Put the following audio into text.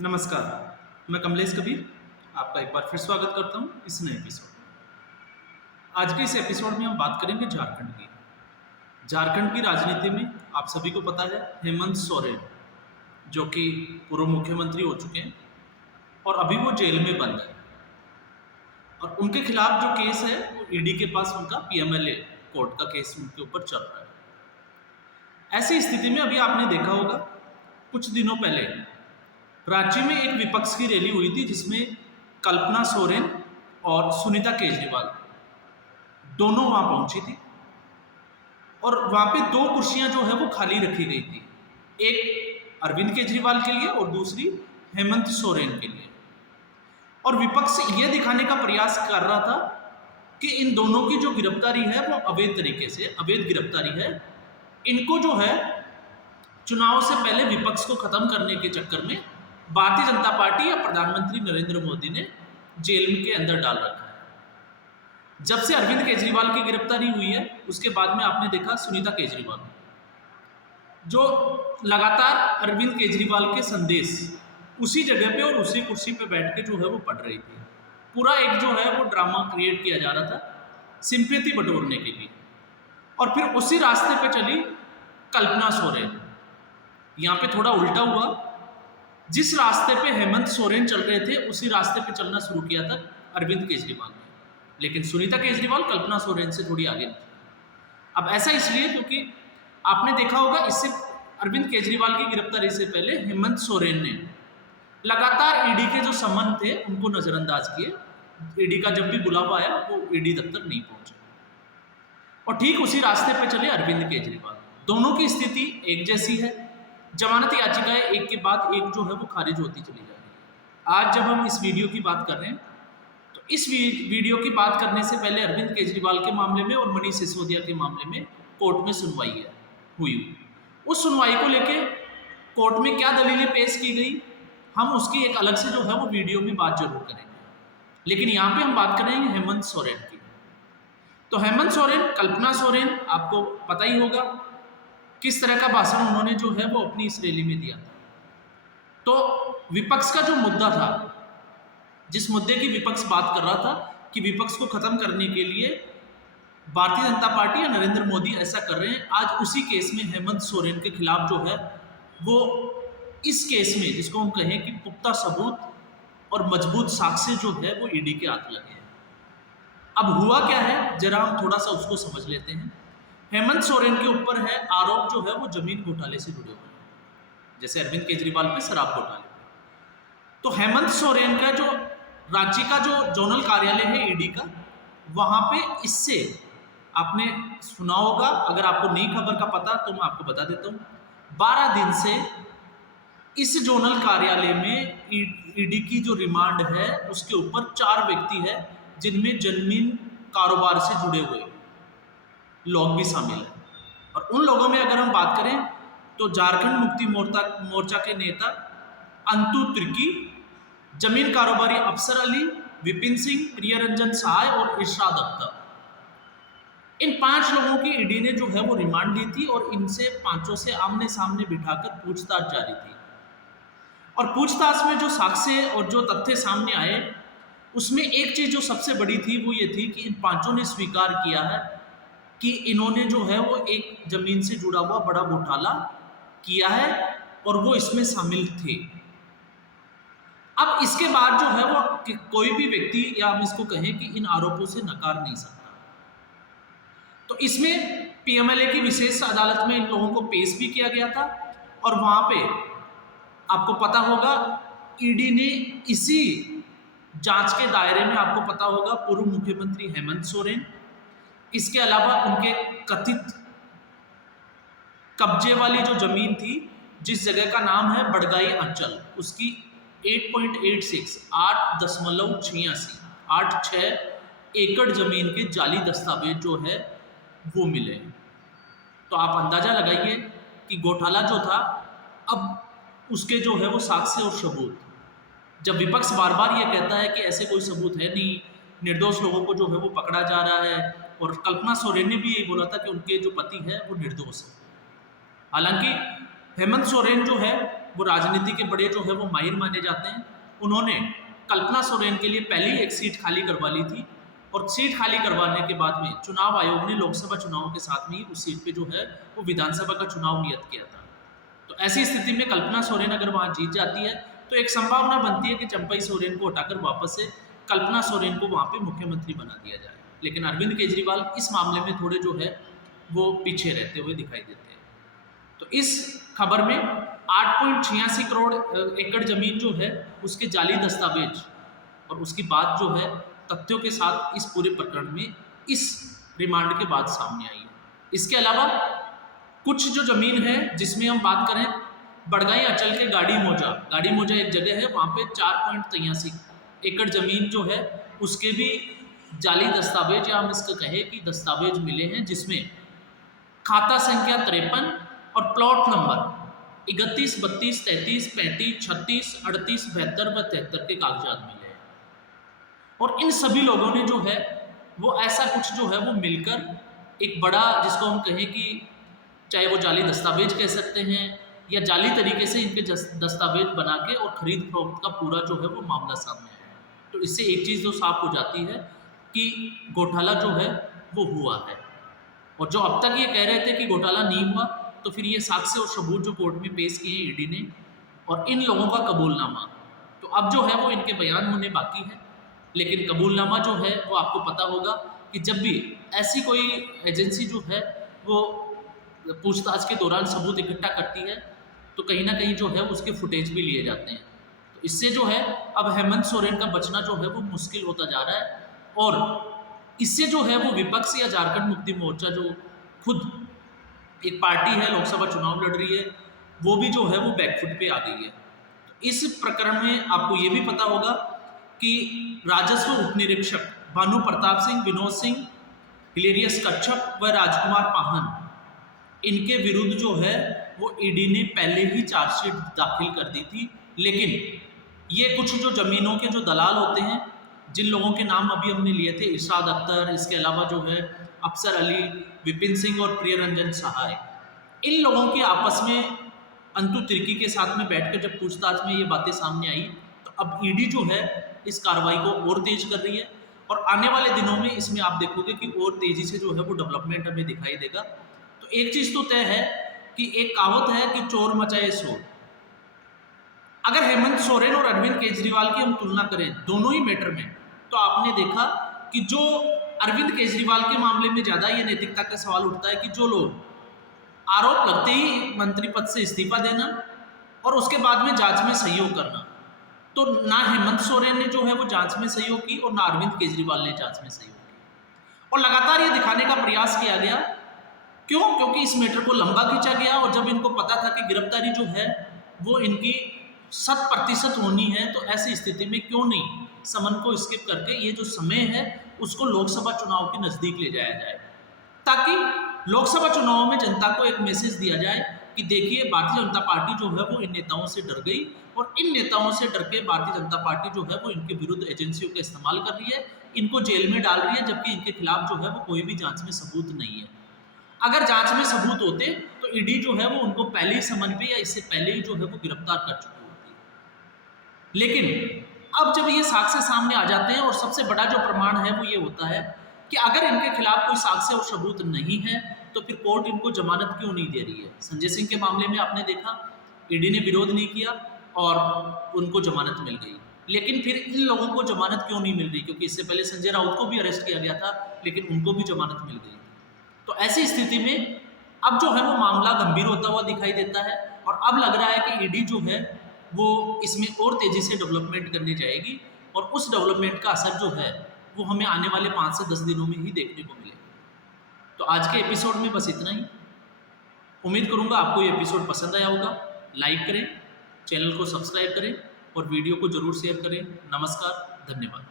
नमस्कार, मैं कमलेश कबीर आपका एक बार फिर स्वागत करता हूं इस नए एपिसोड में। आज के इस एपिसोड में हम बात करेंगे झारखंड की। झारखंड की राजनीति में आप सभी को पता है हेमंत सोरेन, जो कि पूर्व मुख्यमंत्री हो चुके हैं और अभी वो जेल में बंद है। और उनके खिलाफ जो केस है वो ईडी के पास उनका पीएमएलए कोर्ट का केस उनके ऊपर चल रहा है। ऐसी स्थिति में अभी आपने देखा होगा कुछ दिनों पहले रांची में एक विपक्ष की रैली हुई थी जिसमें कल्पना सोरेन और सुनीता केजरीवाल दोनों वहां पहुंची थी और वहां पे दो कुर्सियां जो है वो खाली रखी गई थी, एक अरविंद केजरीवाल के लिए और दूसरी हेमंत सोरेन के लिए। और विपक्ष ये दिखाने का प्रयास कर रहा था कि इन दोनों की जो गिरफ्तारी है वो अवैध तरीके से अवैध गिरफ्तारी है। इनको जो है चुनाव से पहले विपक्ष को खत्म करने के चक्कर में भारतीय जनता पार्टी या प्रधानमंत्री नरेंद्र मोदी ने जेल के अंदर डाल रखा है। जब से अरविंद केजरीवाल की गिरफ्तारी हुई है उसके बाद में आपने देखा सुनीता केजरीवाल, जो लगातार अरविंद केजरीवाल के संदेश उसी जगह पे और उसी कुर्सी पे बैठ के जो है वो पढ़ रही थी। पूरा एक जो है वो ड्रामा क्रिएट किया जा रहा था सिंपैथी बटोरने के लिए। और फिर उसी रास्ते पे चली कल्पना सोरेन। यहाँ पे थोड़ा उल्टा हुआ, जिस रास्ते पे हेमंत सोरेन चल रहे थे उसी रास्ते पे चलना शुरू किया था अरविंद केजरीवाल ने, लेकिन सुनीता केजरीवाल कल्पना सोरेन से थोड़ी आगे थी। अब ऐसा इसलिए क्योंकि आपने देखा होगा इससे अरविंद केजरीवाल की गिरफ्तारी से पहले हेमंत सोरेन ने लगातार ईडी के जो समन थे उनको नजरअंदाज किए। ईडी का जब भी बुलावा आया वो ईडी दफ्तर नहीं पहुंचे और ठीक उसी रास्ते पे चले अरविंद केजरीवाल। दोनों की स्थिति एक जैसी है, जमानत याचिकाएं एक के बाद एक जो है वो खारिज होती चली जा रही है। आज जब हम इस वीडियो की बात कर रहे हैं तो इस वीडियो की बात करने से पहले अरविंद केजरीवाल के मामले में और मनीष सिसोदिया के मामले में कोर्ट में सुनवाई हुई। उस सुनवाई को लेके कोर्ट में क्या दलीलें पेश की गई, हम उसकी एक अलग से जो है वो वीडियो में बात जरूर करेंगे। लेकिन यहाँ पे हम बात कर रहे हैं हेमंत सोरेन की। तो हेमंत सोरेन, कल्पना सोरेन, आपको पता ही होगा किस तरह का भाषण उन्होंने जो है वो अपनी इस रैली में दिया था। तो विपक्ष का जो मुद्दा था, जिस मुद्दे की विपक्ष बात कर रहा था कि विपक्ष को खत्म करने के लिए भारतीय जनता पार्टी या नरेंद्र मोदी ऐसा कर रहे हैं, आज उसी केस में हेमंत सोरेन के खिलाफ जो है वो इस केस में, जिसको हम कहें कि पुख्ता सबूत और मजबूत साक्ष्य जो है वो ईडी के हाथ लगे हैं। अब हुआ क्या है जरा हम थोड़ा सा उसको समझ लेते हैं। हेमंत सोरेन के ऊपर है आरोप जो है वो जमीन घोटाले से जुड़े हुए हैं, जैसे अरविंद केजरीवाल पे शराब घोटाले। तो हेमंत सोरेन का जो रांची का जो जोनल कार्यालय है ईडी का, वहां पे इससे आपने सुना होगा, अगर आपको नई खबर का पता तो मैं आपको बता देता हूँ, 12 दिन से इस जोनल कार्यालय में ईडी की जो रिमांड है उसके ऊपर 4 व्यक्ति है जिनमें जमीन कारोबार से जुड़े हुए लोग भी शामिल हैं। और उन लोगों में अगर हम बात करें तो झारखंड मुक्ति मोर्चा के नेता अंतु तिर्की, जमीन कारोबारी अफसर अली, विपिन सिंह, प्रियरंजन सहाय और इरशाद अख्तर, इन 5 लोगों की ईडी ने जो है वो रिमांड ली थी और इनसे 5 से आमने सामने बिठाकर पूछताछ जारी थी। और पूछताछ में जो साक्ष्य और जो तथ्य सामने आए उसमें एक चीज जो सबसे बड़ी थी वो ये थी कि इन 5 ने स्वीकार किया है कि इन्होंने जो है वो एक जमीन से जुड़ा हुआ बड़ा घोटाला किया है और वो इसमें शामिल थे। अब इसके बाद जो है वो कोई भी व्यक्ति या हम इसको कहें कि इन आरोपों से नकार नहीं सकता। तो इसमें पीएमएलए की विशेष अदालत में इन लोगों को पेश भी किया गया था और वहां पे आपको पता होगा ईडी ने इसी जांच के दायरे में, आपको पता होगा, पूर्व मुख्यमंत्री हेमंत सोरेन, इसके अलावा उनके कथित कब्जे वाली जो जमीन थी जिस जगह का नाम है बड़गाई अंचल, उसकी 8.86 8.86 एकड़ जमीन के जाली दस्तावेज जो है वो मिले। तो आप अंदाजा लगाइए कि घोटाला जो था, अब उसके जो है वो साक्ष्य और सबूत, जब विपक्ष बार बार ये कहता है कि ऐसे कोई सबूत है नहीं, निर्दोष लोगों को जो है वो पकड़ा जा रहा है, और कल्पना सोरेन ने भी यही बोला था कि उनके जो पति है वो निर्दोष है। हालांकि हेमंत सोरेन जो है वो राजनीति के बड़े जो है वो माहिर माने जाते हैं। उन्होंने कल्पना सोरेन के लिए पहले ही एक सीट खाली करवा ली थी और सीट खाली करवाने के बाद में चुनाव आयोग ने लोकसभा चुनाव के साथ में ही उस सीट पे जो है वो विधानसभा का चुनाव नियत किया था। तो ऐसी स्थिति में कल्पना सोरेन अगर वहाँ जीत जाती है तो एक संभावना बनती है कि चंपई सोरेन को हटाकर वापस से कल्पना सोरेन को वहाँ पे मुख्यमंत्री बना दिया जाए। लेकिन अरविंद केजरीवाल इस मामले में थोड़े जो है वो पीछे रहते हुए दिखाई देते हैं। तो इस खबर में 8.86 करोड़ एकड़ जमीन जो है उसके जाली दस्तावेज और उसकी बात जो है तथ्यों के साथ इस पूरे प्रकरण में इस रिमांड के बाद सामने आई है। इसके अलावा कुछ जो जमीन है जिसमें हम बात करें बड़गाई अंचल के गाड़ी मोजा एक जगह है, वहाँ पे 4.83 एकड़ जमीन जो है उसके भी जाली दस्तावेज या हम इसका कहें कि दस्तावेज मिले हैं, जिसमें खाता संख्या 53 और प्लॉट नंबर 31, 32, 33, 35, 36, 38, 72 व 73 के कागजात मिले हैं। और इन सभी लोगों ने जो है वो ऐसा कुछ जो है वो मिलकर एक बड़ा, जिसको हम कहें कि चाहे वो जाली दस्तावेज कह सकते हैं या जाली तरीके से इनके दस्तावेज बना के और खरीद फरोख्त का पूरा जो है वो मामला सामने आया है। तो इससे एक चीज़ जो साफ हो जाती है कि घोटाला जो है वो हुआ है। और जो अब तक ये कह रहे थे कि घोटाला नहीं हुआ, तो फिर ये साक्ष्य और सबूत जो कोर्ट में पेश किए हैं ईडी ने और इन लोगों का कबूलनामा, तो अब जो है वो इनके बयान होने बाकी है। लेकिन कबूलनामा जो है वो आपको पता होगा कि जब भी ऐसी कोई एजेंसी जो है वो पूछताछ के दौरान सबूत इकट्ठा करती है तो कहीं ना कहीं जो है उसके फुटेज भी लिए जाते हैं। तो इससे जो है अब हेमंत सोरेन का बचना जो है वो मुश्किल होता जा रहा है। और इससे जो है वो विपक्ष या झारखंड मुक्ति मोर्चा जो खुद एक पार्टी है, लोकसभा चुनाव लड़ रही है, वो भी जो है वो बैकफुट पे आ गई है। तो इस प्रकरण में आपको ये भी पता होगा कि राजस्व उपनिरीक्षक भानु प्रताप सिंह, विनोद सिंह, हिलेरियस कच्छप व राजकुमार पाहन, इनके विरुद्ध जो है वो ईडी ने पहले ही चार्जशीट दाखिल कर दी थी। लेकिन ये कुछ जो जमीनों के जो दलाल होते हैं, जिन लोगों के नाम अभी हमने लिए थे, इरशाद अख्तर, इसके अलावा जो है अफसर अली, विपिन सिंह और प्रिय रंजन सहाय, इन लोगों की आपस में अंतु तिर्की के साथ में बैठकर जब पूछताछ में ये बातें सामने आई तो अब ईडी जो है इस कार्रवाई को और तेज कर रही है। और आने वाले दिनों में इसमें आप देखोगे कि और तेजी से जो है वो डेवलपमेंट हमें दिखाई देगा। तो एक चीज़ तो तय है कि एक कहावत है कि चोर मचाए शोर। अगर हेमंत सोरेन और अरविंद केजरीवाल की हम तुलना करें दोनों ही मैटर में, तो आपने देखा कि जो अरविंद केजरीवाल के मामले में ज़्यादा ये नैतिकता का सवाल उठता है कि जो लोग आरोप लगते ही मंत्री पद से इस्तीफा देना और उसके बाद में जांच में सहयोग करना, तो ना हेमंत सोरेन ने जो है वो जांच में सहयोग की और ना अरविंद केजरीवाल ने जांच में सहयोग की। और लगातार ये दिखाने का प्रयास किया गया, क्यों? क्योंकि इस मैटर को लंबा खींचा गया और जब इनको पता था कि गिरफ्तारी जो है वो इनकी 100% होनी है, तो ऐसी स्थिति में क्यों नहीं समन को स्किप करके ये जो समय है उसको लोकसभा चुनाव के नज़दीक ले जाया जाए, ताकि लोकसभा चुनाव में जनता को एक मैसेज दिया जाए कि देखिए भारतीय जनता पार्टी जो है वो इन नेताओं से डर गई और इन नेताओं से डर के भारतीय जनता पार्टी जो है वो इनके विरुद्ध एजेंसियों का इस्तेमाल कर रही है, इनको जेल में डाल रही है, जबकि इनके खिलाफ जो है वो कोई भी जांच में सबूत नहीं है। अगर जांच में सबूत होते तो ईडी जो है वो उनको पहले ही समन पे या इससे पहले ही जो है वो गिरफ्तार कर चुकी होती। लेकिन अब जब ये साक्ष्य सामने आ जाते हैं और सबसे बड़ा जो प्रमाण है वो ये होता है कि अगर इनके खिलाफ कोई साक्ष्य और सबूत नहीं है तो फिर कोर्ट इनको जमानत क्यों नहीं दे रही है। संजय सिंह के मामले में आपने देखा ईडी ने विरोध नहीं किया और उनको जमानत मिल गई, लेकिन फिर इन लोगों को जमानत क्यों नहीं मिल रही? क्योंकि इससे पहले संजय राउत को भी अरेस्ट किया गया था लेकिन उनको भी जमानत मिल गई। तो ऐसी स्थिति में अब जो है वो मामला गंभीर होता हुआ दिखाई देता है और अब लग रहा है कि ईडी जो है वो इसमें और तेज़ी से डेवलपमेंट करने जाएगी और उस डेवलपमेंट का असर जो है वो हमें आने वाले 5 से 10 दिनों में ही देखने को मिलेगा। तो आज के एपिसोड में बस इतना ही। उम्मीद करूँगा आपको ये एपिसोड पसंद आया होगा। लाइक करें, चैनल को सब्सक्राइब करें और वीडियो को ज़रूर शेयर करें। नमस्कार, धन्यवाद।